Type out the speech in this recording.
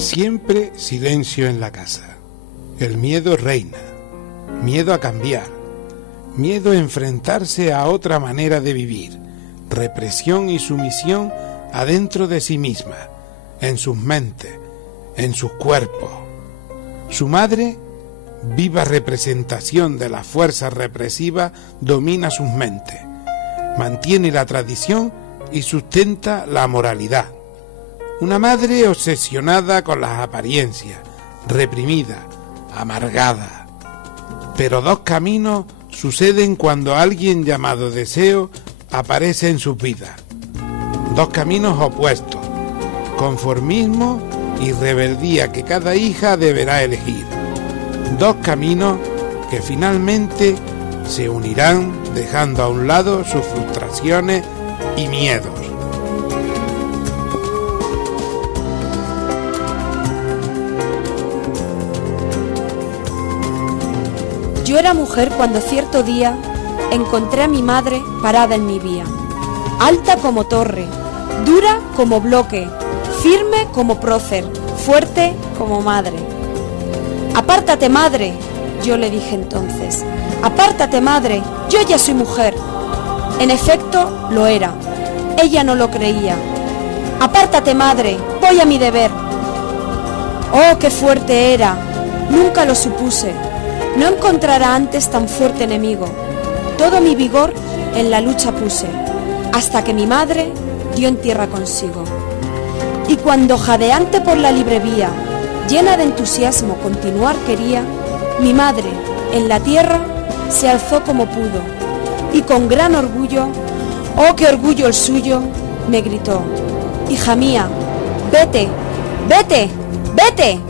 Siempre silencio en la casa. El miedo reina. Miedo a cambiar. Miedo a enfrentarse a otra manera de vivir. Represión y sumisión adentro de sí misma, en sus mentes, en sus cuerpos. Su madre, viva representación de las fuerzas represivas, domina sus mentes. Mantiene la tradición y sustenta la moralidad. Una madre obsesionada con las apariencias, reprimida, amargada. Pero dos caminos suceden cuando alguien llamado deseo aparece en sus vidas. Dos caminos opuestos, conformismo y rebeldía que cada hija deberá elegir. Dos caminos que finalmente se unirán dejando a un lado sus frustraciones y miedos. Yo era mujer cuando cierto día encontré a mi madre parada en mi vía, alta como torre, dura como bloque, firme como prócer, fuerte como madre. «Apártate, madre», yo le dije entonces, «apártate, madre, yo ya soy mujer». En efecto, lo era. Ella no lo creía. «Apártate, madre, voy a mi deber». Oh, qué fuerte era, nunca lo supuse. No encontrara antes tan fuerte enemigo. Todo mi vigor en la lucha puse, hasta que mi madre dio en tierra consigo. Y cuando jadeante por la libre vía, llena de entusiasmo continuar quería, mi madre en la tierra se alzó como pudo, y con gran orgullo, oh qué orgullo el suyo, me gritó: «Hija mía, vete, vete, vete».